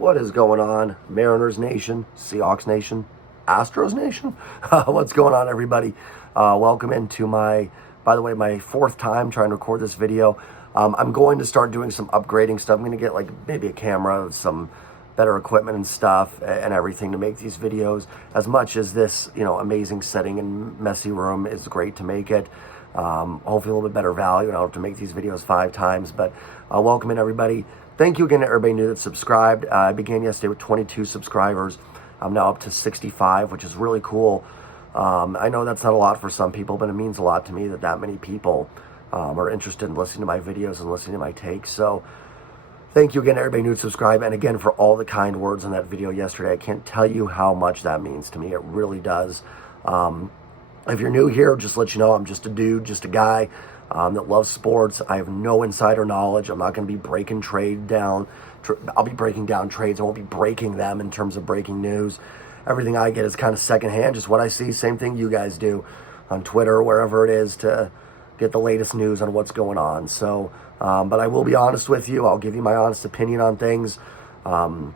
What is going on, Mariners Nation, Seahawks Nation, Astros Nation? What's going on, everybody? Welcome into by the way, my fourth time trying to record this video. I'm going to start doing some upgrading stuff. I'm going to get like maybe a camera, some better equipment and stuff and everything to make these videos. As much as this, amazing setting and messy room is great to make it. Hopefully a little bit better value, and I don't have to make these videos 5 times, but welcome in, everybody. Thank you again to everybody new that subscribed. I began yesterday with 22 subscribers. I'm now up to 65, which is really cool. I know that's not a lot for some people, but it means a lot to me that many people are interested in listening to my videos and listening to my takes. So thank you again to everybody new to subscribe, and again for all the kind words on that video yesterday. I can't tell you how much that means to me. It really does. If you're new here, just to let you know, I'm just a dude, just a guy that loves sports. I have no insider knowledge. I'm not going to be breaking trade down. I'll be breaking down trades. I won't be breaking them in terms of breaking news. Everything I get is kind of secondhand, just what I see. Same thing you guys do on Twitter or wherever it is to get the latest news on what's going on. So, but I will be honest with you. I'll give you my honest opinion on things. I'm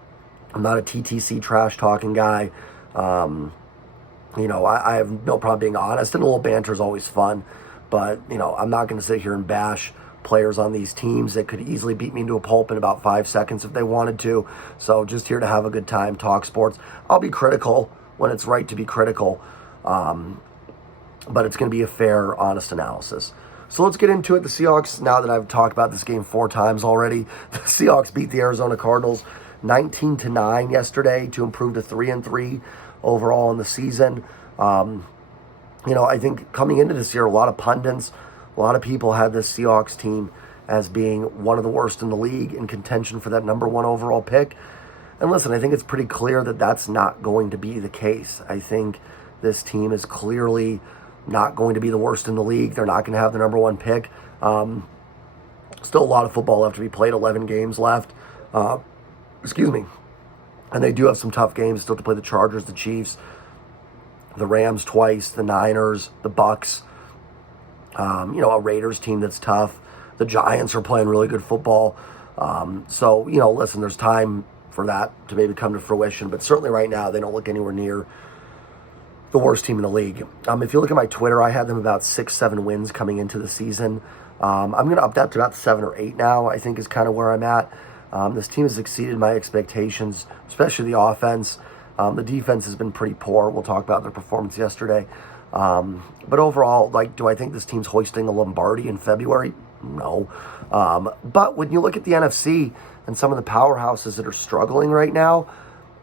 not a TTC trash talking guy. I have no problem being honest, and a little banter is always fun. But, I'm not going to sit here and bash players on these teams that could easily beat me into a pulp in about 5 seconds if they wanted to. So just here to have a good time, talk sports. I'll be critical when it's right to be critical, but it's going to be a fair, honest analysis. So let's get into it. The Seahawks, now that I've talked about this game 4 times already, the Seahawks beat the Arizona Cardinals 19-9 yesterday to improve to 3-3 overall in the season. I think coming into this year, a lot of pundits, a lot of people had this Seahawks team as being one of the worst in the league, in contention for that #1 overall pick. And listen, I think it's pretty clear that that's not going to be the case. I think this team is clearly not going to be the worst in the league. They're not going to have the #1 pick. Still a lot of football left to be played, 11 games left. Excuse me. And they do have some tough games still to play: the Chargers, the Chiefs, the Rams twice, the Niners, the Bucks, a Raiders team that's tough. The Giants are playing really good football. So, listen, there's time for that to maybe come to fruition, but certainly right now they don't look anywhere near the worst team in the league. If you look at my Twitter, I had them about 6-7 wins coming into the season. I'm going to up that to about 7 or 8 now, I think is kind of where I'm at. This team has exceeded my expectations, especially the offense. The defense has been pretty poor. We'll talk about their performance yesterday. But overall, do I think this team's hoisting a Lombardi in February? No. But when you look at the NFC and some of the powerhouses that are struggling right now,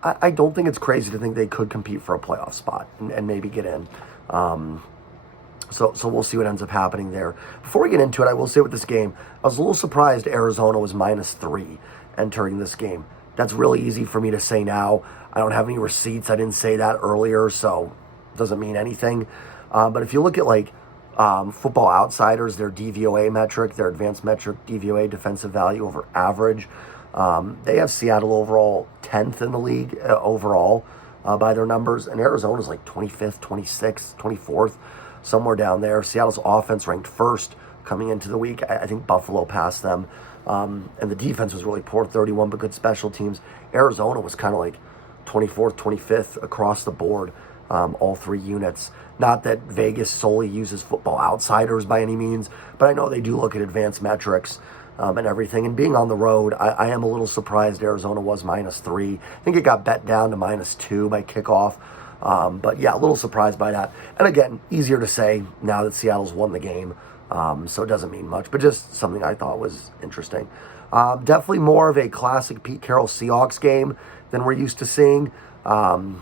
I don't think it's crazy to think they could compete for a playoff spot and maybe get in. So we'll see what ends up happening there. Before we get into it, I will say with this game, I was a little surprised Arizona was -3 entering this game. That's really easy for me to say now. I don't have any receipts. I didn't say that earlier, so it doesn't mean anything. But if you look at Football Outsiders, their DVOA metric, their advanced metric, DVOA, defensive value over average, they have Seattle overall 10th in the league overall by their numbers, and Arizona's 25th, 26th, 24th, somewhere down there. Seattle's offense ranked 1st coming into the week. I think Buffalo passed them. And the defense was really poor, 31, but good special teams. Arizona was kind of 24th, 25th across the board, all 3 units. Not that Vegas solely uses Football Outsiders by any means, but I know they do look at advanced metrics and everything. And being on the road, I am a little surprised Arizona was -3. I think it got bet down to -2 by kickoff. But yeah, a little surprised by that. And again, easier to say now that Seattle's won the game. So it doesn't mean much, but just something I thought was interesting. Definitely more of a classic Pete Carroll Seahawks game than we're used to seeing, or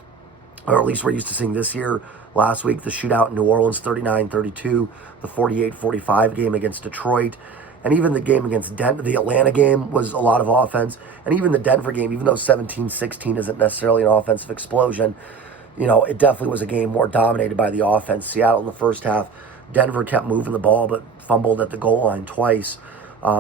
at least we're used to seeing this year. Last week, the shootout in New Orleans, 39-32, the 48-45 game against Detroit, and even the game against the Atlanta game was a lot of offense, and even the Denver game, even though 17-16 isn't necessarily an offensive explosion, it definitely was a game more dominated by the offense. Seattle in the first half, Denver kept moving the ball, but fumbled at the goal line twice.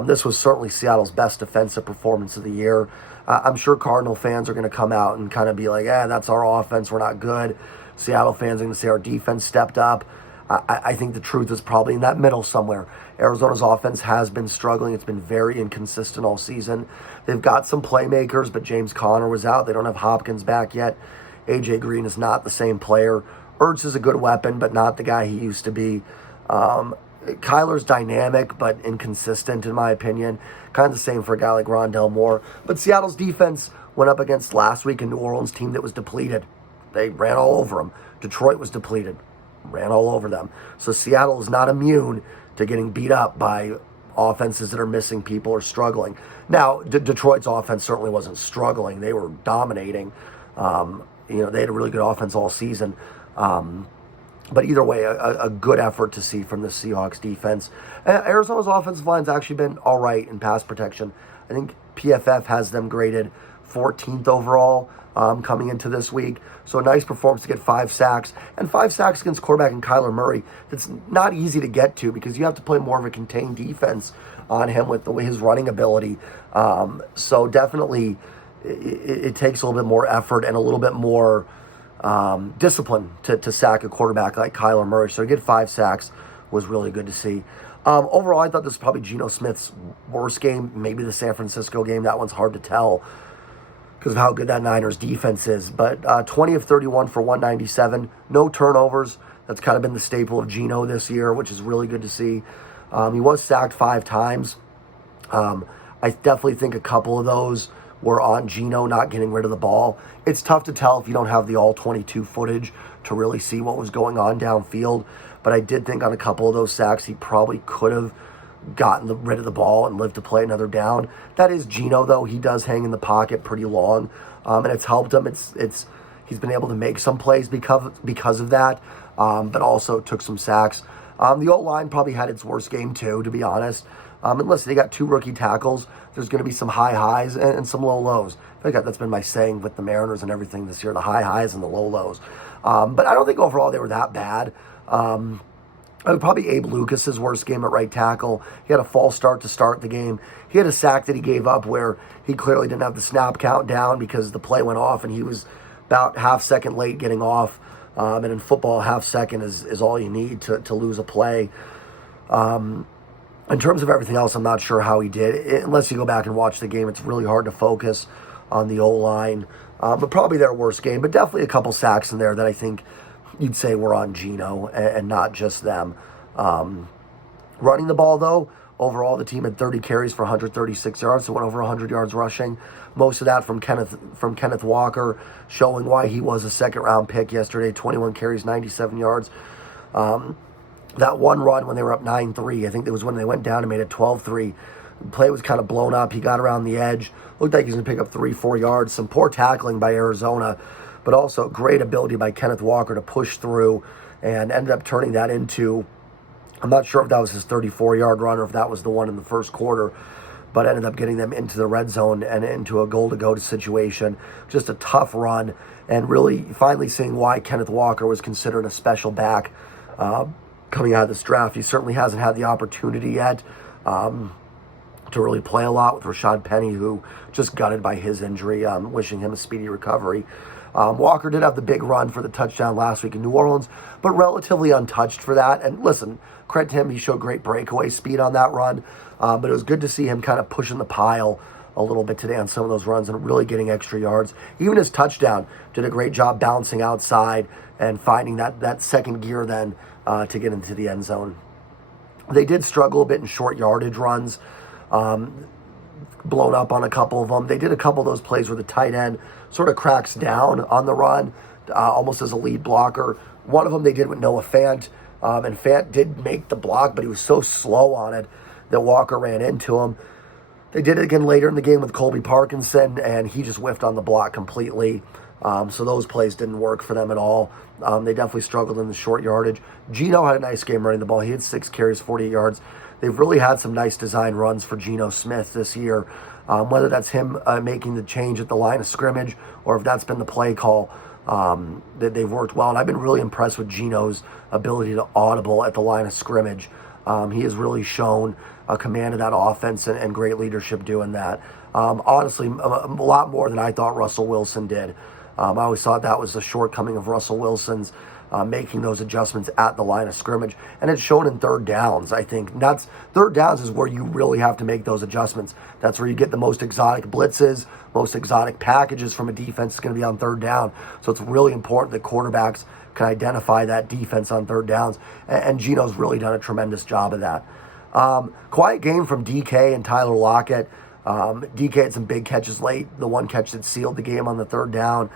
This was certainly Seattle's best defensive performance of the year. I'm sure Cardinal fans are going to come out and kind of be like, that's our offense, we're not good. Seattle fans are going to say our defense stepped up. I think the truth is probably in that middle somewhere. Arizona's offense has been struggling. It's been very inconsistent all season. They've got some playmakers, but James Conner was out. They don't have Hopkins back yet. A.J. Green is not the same player. Ertz is a good weapon, but not the guy he used to be. Kyler's dynamic, but inconsistent, in my opinion. Kind of the same for a guy like Rondell Moore. But Seattle's defense went up against last week a New Orleans team that was depleted. They ran all over them. Detroit was depleted. Ran all over them. So Seattle is not immune to getting beat up by offenses that are missing people or struggling. Now, Detroit's offense certainly wasn't struggling. They were dominating. They had a really good offense all season. But either way, a good effort to see from the Seahawks defense. Arizona's offensive line's actually been all right in pass protection. I think PFF has them graded 14th overall coming into this week. So a nice performance to get 5 sacks. And 5 sacks against quarterback and Kyler Murray. It's not easy to get to because you have to play more of a contained defense on him with his running ability. So definitely it takes a little bit more effort and a little bit more discipline to sack a quarterback like Kyler Murray. So to get 5 sacks was really good to see. Overall, I thought this was probably Geno Smith's worst game. Maybe the San Francisco game. That one's hard to tell because of how good that Niners defense is. But 20 of 31 for 197. No turnovers. That's kind of been the staple of Geno this year, which is really good to see. He was sacked 5 times. I definitely think a couple of those were on Geno not getting rid of the ball. It's tough to tell if you don't have the all-22 footage to really see what was going on downfield. But I did think on a couple of those sacks, he probably could have gotten rid of the ball and lived to play another down. That is Geno, though. He does hang in the pocket pretty long, and it's helped him. He's been able to make some plays because of that, but also took some sacks. The O-line probably had its worst game, too, to be honest. And listen, they got 2 rookie tackles. There's going to be some high highs and some low lows. I think that's been my saying with the Mariners and everything this year, the high highs and the low lows. But I don't think overall they were that bad. Probably Abe Lucas's worst game at right tackle. He had a false start to start the game. He had a sack that he gave up where he clearly didn't have the snap count down because the play went off and he was about half second late getting off. And in football, half second is all you need to lose a play. In terms of everything else, I'm not sure how he did. Unless you go back and watch the game, it's really hard to focus on the O-line. But probably their worst game. But definitely a couple sacks in there that I think you'd say were on Geno and not just them. Running the ball, though, overall the team had 30 carries for 136 yards, so went over 100 yards rushing. Most of that from Kenneth Walker, showing why he was a second-round pick yesterday. 21 carries, 97 yards. That one run when they were up 9-3, I think that was when they went down and made it 12-3. The play was kind of blown up. He got around the edge. Looked like he was going to pick up 3-4 yards. Some poor tackling by Arizona, but also great ability by Kenneth Walker to push through and ended up turning that into, I'm not sure if that was his 34-yard run or if that was the one in the first quarter, but ended up getting them into the red zone and into a goal-to-go situation. Just a tough run, and really finally seeing why Kenneth Walker was considered a special back coming out of this draft. He certainly hasn't had the opportunity yet to really play a lot with Rashad Penny, who just gutted by his injury. Wishing him a speedy recovery. Walker did have the big run for the touchdown last week in New Orleans, but relatively untouched for that. And listen, credit to him, he showed great breakaway speed on that run. But it was good to see him kind of pushing the pile a little bit today on some of those runs and really getting extra yards. Even his touchdown, did a great job bouncing outside and finding that second gear then to get into the end zone. They did struggle a bit in short yardage runs, blown up on a couple of them. They did a couple of those plays where the tight end sort of cracks down on the run, almost as a lead blocker. One of them they did with Noah Fant, and Fant did make the block, but he was so slow on it that Walker ran into him. They did it again later in the game with Colby Parkinson, and he just whiffed on the block completely. So those plays didn't work for them at all. They definitely struggled in the short yardage. Geno had a nice game running the ball. He had 6 carries, 48 yards. They've really had some nice design runs for Geno Smith this year. Whether that's him making the change at the line of scrimmage or if that's been the play call, that they've worked well. And I've been really impressed with Geno's ability to audible at the line of scrimmage. He has really shown a command of that offense and great leadership doing that. Honestly, a lot more than I thought Russell Wilson did. I always thought that was a shortcoming of Russell Wilson's. making those adjustments at the line of scrimmage. And it's shown in third downs, I think. And third downs is where you really have to make those adjustments. That's where you get the most exotic blitzes, most exotic packages from a defense is going to be on third down. So it's really important that quarterbacks can identify that defense on third downs. And Gino's really done a tremendous job of that. Quiet game from DK and Tyler Lockett. DK had some big catches late. The one catch that sealed the game on the third down.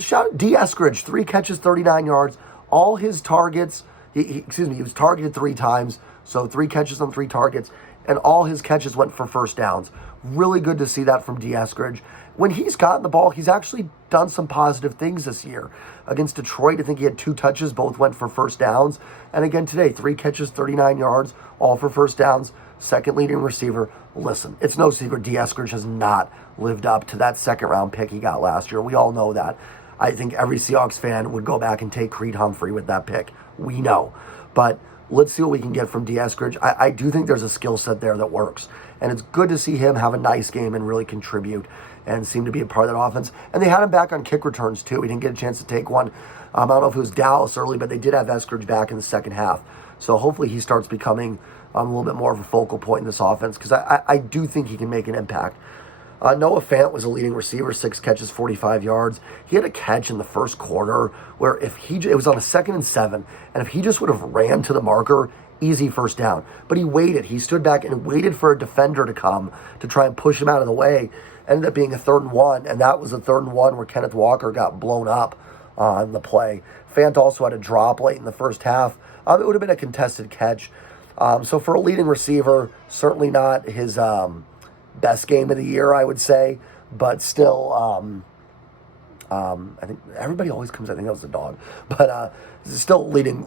Shout out D. Eskridge, 3 catches, 39 yards. All his targets, he was targeted 3 times, so 3 catches on 3 targets, and all his catches went for first downs. Really good to see that from D. Eskridge. When he's gotten the ball, he's actually done some positive things this year. Against Detroit, I think he had 2 touches, both went for first downs. And again today, 3 catches, 39 yards, all for first downs. Second leading receiver. Listen, it's no secret D. Eskridge has not lived up to that second-round pick he got last year. We all know that. I think every Seahawks fan would go back and take Creed Humphrey with that pick. We know. But let's see what we can get from D. Eskridge. I do think there's a skill set there that works. And it's good to see him have a nice game and really contribute and seem to be a part of that offense. And they had him back on kick returns, too. He didn't get a chance to take one. I don't know if it was Dallas early, but they did have Eskridge back in the second half. So hopefully he starts becoming a little bit more of a focal point in this offense because I do think he can make an impact. Noah Fant was a leading receiver, 6 catches, 45 yards. He had a catch in the first quarter where it was on a 2nd and 7, and if he just would have ran to the marker, easy first down. But he waited. He stood back and waited for a defender to come to try and push him out of the way. Ended up being a 3rd and 1, and that was a 3rd and 1 where Kenneth Walker got blown up on the play. Fant also had a drop late in the first half. It would have been a contested catch. So for a leading receiver, certainly not his best game of the year, I would say, but still, I think everybody always comes. I think that was a dog, but still leading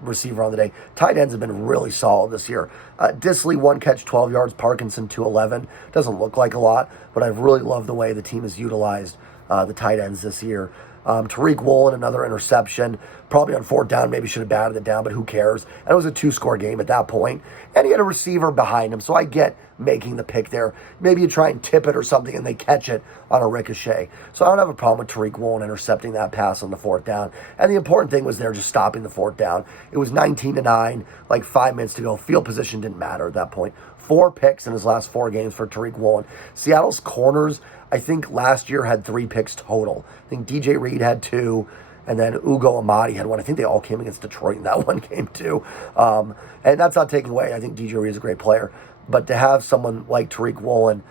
receiver on the day. Tight ends have been really solid this year. Disley 1 catch, 12 yards. Parkinson 211. Doesn't look like a lot, but I've really loved the way the team has utilized the tight ends this year. Tariq Woolen, another interception. Probably on 4th down, maybe should have batted it down, but who cares? And it was a 2-score game at that point. And he had a receiver behind him, so I get making the pick there. Maybe you try and tip it or something and they catch it on a ricochet. So I don't have a problem with Tariq Woolen intercepting that pass on the 4th down. And the important thing was there just stopping the 4th down. It was 19-9, like 5 minutes to go. Field position didn't matter at that point. 4 picks in his last 4 games for Tariq Woolen. Seattle's corners, I think last year had 3 picks total. I think DJ Reed had 2, and then Ugo Amadi had 1. I think they all came against Detroit in that one game too. And that's not taking away. I think DJ Reed is a great player. But to have someone like Tariq Woolen,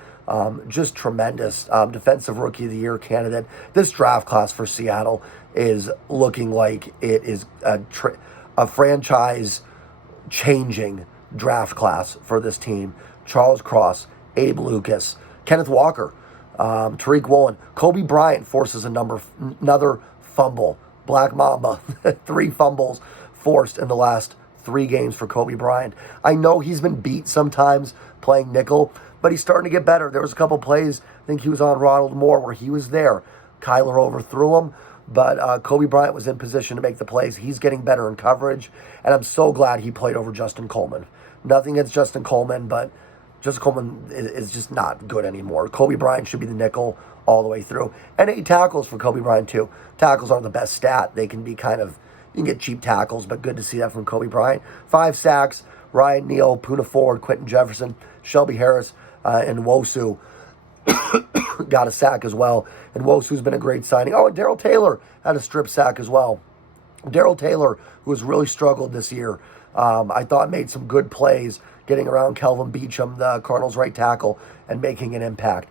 just tremendous defensive rookie of the year candidate. This draft class for Seattle is looking like it is a franchise-changing draft class for this team. Charles Cross, Abe Lucas, Kenneth Walker, Tariq Woolen. Kobe Bryant forces another fumble. Black Mamba, 3 fumbles forced in the last 3 games for Kobe Bryant. I know he's been beat sometimes playing nickel, but he's starting to get better. There was a couple plays, I think he was on Ronald Moore, where he was there. Kyler overthrew him, but Kobe Bryant was in position to make the plays. He's getting better in coverage, and I'm so glad he played over Justin Coleman. Nothing against Justin Coleman, but Justin Coleman is just not good anymore. Kobe Bryant should be the nickel all the way through. And 8 tackles for Kobe Bryant, too. Tackles aren't the best stat. They can be you can get cheap tackles, but good to see that from Kobe Bryant. 5 sacks, Ryan Neal, Poona Ford, Quentin Jefferson, Shelby Harris, and Nwosu got a sack as well. And Nwosu's been a great signing. Oh, and Darrell Taylor had a strip sack as well. Darrell Taylor, who has really struggled this year, I thought made some good plays getting around Kelvin Beachum, the Cardinals' right tackle, and making an impact.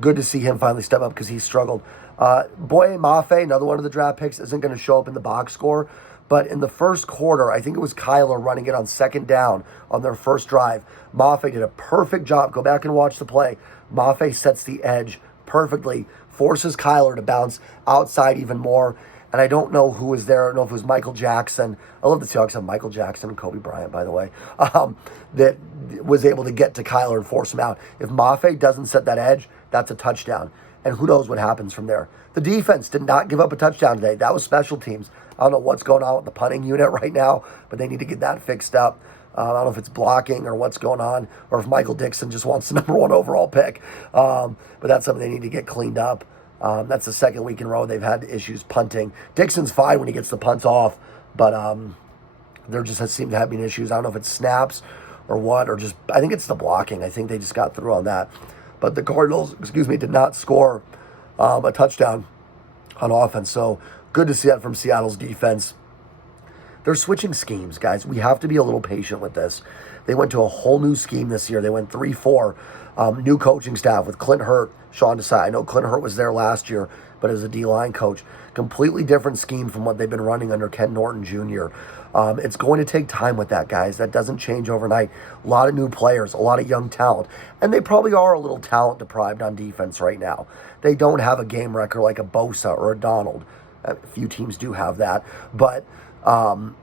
Good to see him finally step up because he struggled. Boye Mafe, another one of the draft picks, isn't going to show up in the box score. But in the first quarter, I think it was Kyler running it on 2nd down on their first drive. Mafe did a perfect job. Go back and watch the play. Mafe sets the edge perfectly, forces Kyler to bounce outside even more. And I don't know who was there. I don't know if it was Michael Jackson. I love the Seahawks have Michael Jackson and Kobe Bryant, by the way, that was able to get to Kyler and force him out. If Mafe doesn't set that edge, that's a touchdown. And who knows what happens from there. The defense did not give up a touchdown today. That was special teams. I don't know what's going on with the punting unit right now, but they need to get that fixed up. I don't know if it's blocking or what's going on, or if Michael Dixon just wants the number 1 overall pick. But that's something they need to get cleaned up. That's the second week in a row they've had issues punting. Dixon's fine when he gets the punts off, but there just seem to have been issues. I don't know if it's snaps or what, or just, I think it's the blocking. I think they just got through on that. But the Cardinals, did not score a touchdown on offense. So good to see that from Seattle's defense. They're switching schemes, guys. We have to be a little patient with this. They went to a whole new scheme this year. They went 3-4. New coaching staff with Clint Hurt, Sean Desai. I know Clint Hurt was there last year, but as a D-line coach. Completely different scheme from what they've been running under Ken Norton Jr. It's going to take time with that, guys. That doesn't change overnight. A lot of new players, a lot of young talent. And they probably are a little talent deprived on defense right now. They don't have a game record like a Bosa or a Donald. A few teams do have that. But, thank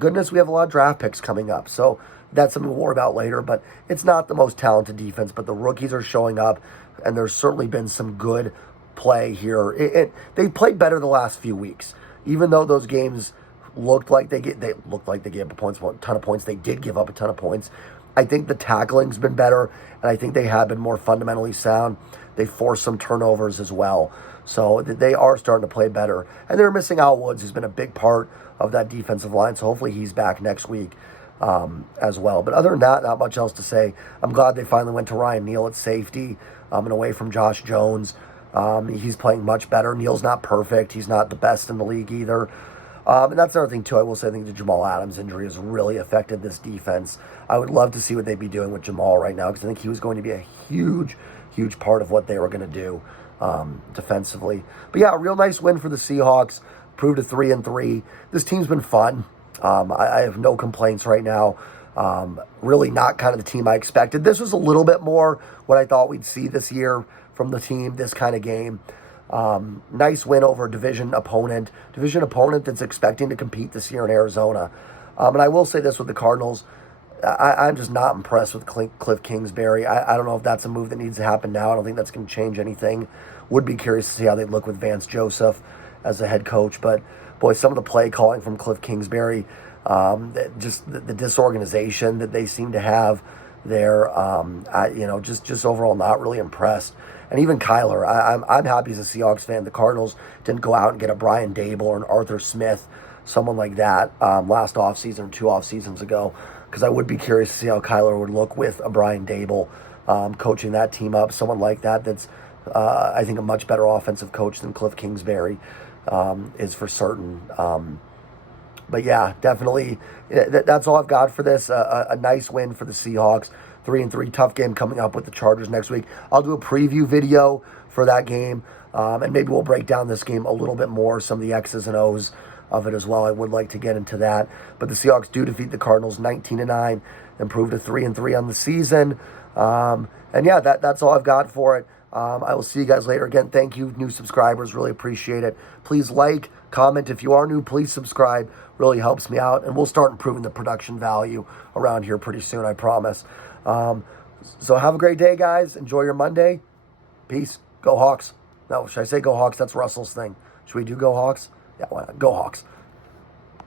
goodness we have a lot of draft picks coming up. So that's something we'll worry about later. But it's not the most talented defense. But the rookies are showing up. And there's certainly been some good play here. They played better the last few weeks. Even though those games looked like they gave up a ton of points. They did give up a ton of points. I think the tackling's been better, and I think they have been more fundamentally sound. They forced some turnovers as well. So they are starting to play better. And they're missing Al Woods, who's been a big part of that defensive line. So hopefully he's back next week as well. But other than that, not much else to say. I'm glad they finally went to Ryan Neal at safety and away from Josh Jones. He's playing much better. Neal's not perfect. He's not the best in the league either. And that's another thing, too. I will say I think the Jamal Adams injury has really affected this defense. I would love to see what they'd be doing with Jamal right now, because I think he was going to be a huge, huge part of what they were going to do defensively. But, yeah, a real nice win for the Seahawks. Proved a 3-3. This team's been fun. I have no complaints right now. Really not kind of the team I expected. This was a little bit more what I thought we'd see this year from the team, this kind of game. Nice win over a division opponent that's expecting to compete this year in Arizona. And I will say this with the Cardinals, I'm just not impressed with Cliff Kingsbury. I don't know if that's a move that needs to happen now. I don't think that's going to change anything. Would be curious to see how they look with Vance Joseph as a head coach. But, boy, some of the play calling from Cliff Kingsbury, just the disorganization that they seem to have there, just overall not really impressed. And even Kyler, I'm happy as a Seahawks fan. The Cardinals didn't go out and get a Brian Dable or an Arthur Smith, someone like that, last offseason, 2 off seasons ago, because I would be curious to see how Kyler would look with a Brian Dable coaching that team up, someone like that that's, I think, a much better offensive coach than Cliff Kingsbury is for certain. But, yeah, definitely, that's all I've got for this. A nice win for the Seahawks. 3-3, tough game coming up with the Chargers next week. I'll do a preview video for that game, and maybe we'll break down this game a little bit more, some of the X's and O's of it as well. I would like to get into that. But the Seahawks do defeat the Cardinals 19-9, improved to 3-3 on the season. And, yeah, that's all I've got for it. I will see you guys later. Again, thank you, new subscribers. Really appreciate it. Please like, comment. If you are new, please subscribe. Really helps me out. And we'll start improving the production value around here pretty soon, I promise. So have a great day, guys. Enjoy your Monday. Peace. Go Hawks. No, should I say go Hawks? That's Russell's thing. Should we do go Hawks? Yeah, why not? Go Hawks.